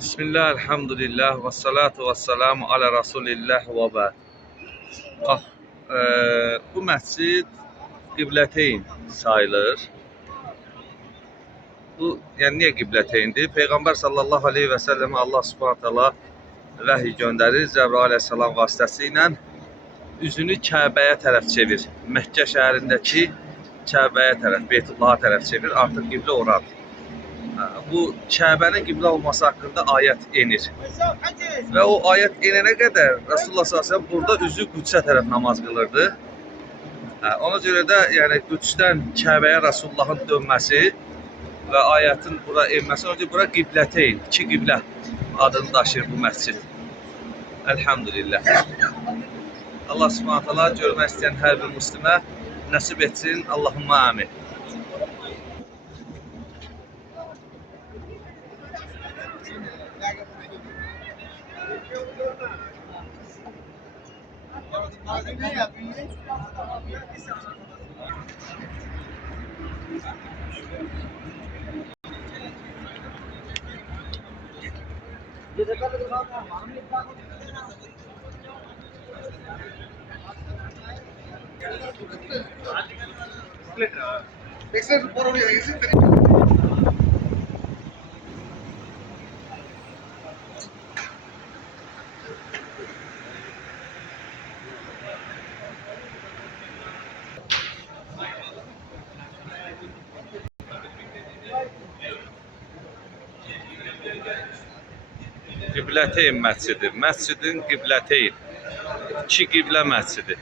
Bismillah, elhamdülillah, ve salatu ve selamu ala Rasulillah və bəd. Bax, bu məscid Qibləteyn sayılır. Bu, yəni niyə Qibləteyndir? Peyğəmbər sallallahu aleyhi və səlləmə Allah subhanahu taala vəhiy göndərir Cəbrail aleyhissalam vasitəsilə üzünü Kəbəyə tərəf çevir. Məkkə şəhərindəki Kəbəyə tərəf, Beytullaha tərəf çevir. Artıq qiblə oradır. Bu Kəbənin qiblə olması haqqında ayət enir. Və o ayət enənə qədər Rasulullah s.ə.v burada üzü Qüdsə tərəf namaz qılırdı. Ona görə də yəni Qüdsdən Kəbəyə Rasulullahın dönməsi və ayətin bura enməsi, ona görə bura Qibləteyn, iki qiblə adını daşıyır bu məscid. Elhamdülillah. Allah subhanahu taala görmək istəyən hər bir müslimə nəsib etsin. Allahumma amin. Qibləteyn məscidi, məscidin Qibləteyn, iki qiblə məscidi.